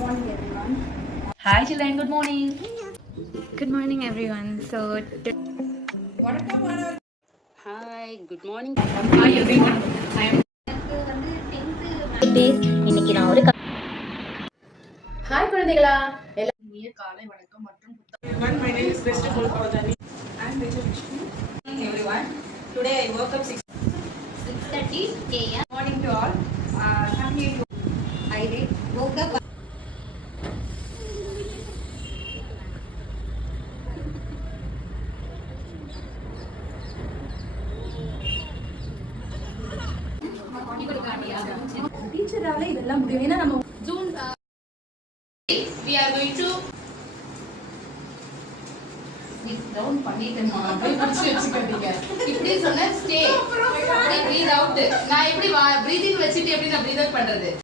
morning everyone. Hi children, good morning. Good morning everyone. So Hi, good morning. Hi everyone. I am. இன்னைக்கு நான் ஒரு Hi குழந்தைகளா. இனிய காலை வணக்கம் மற்றும் My name is Best Pawjani. I am Rachel Vishnu. Everyone, today I woke up 6:30 AM. morning to all. Happy to I woke up. டீச்சரால இதெல்லாம் முடியும். ஏன்னா நம்ம June. We are going to. Down பண்ணிட்டேமா. அப்படியே பிடிச்சு வச்சுக்கிட்டீங்க. இப்படி சொன்னா stay. breathe out. நான் எப்படி breathing வச்சிட்டு எப்படி நான் breathe out பண்றது?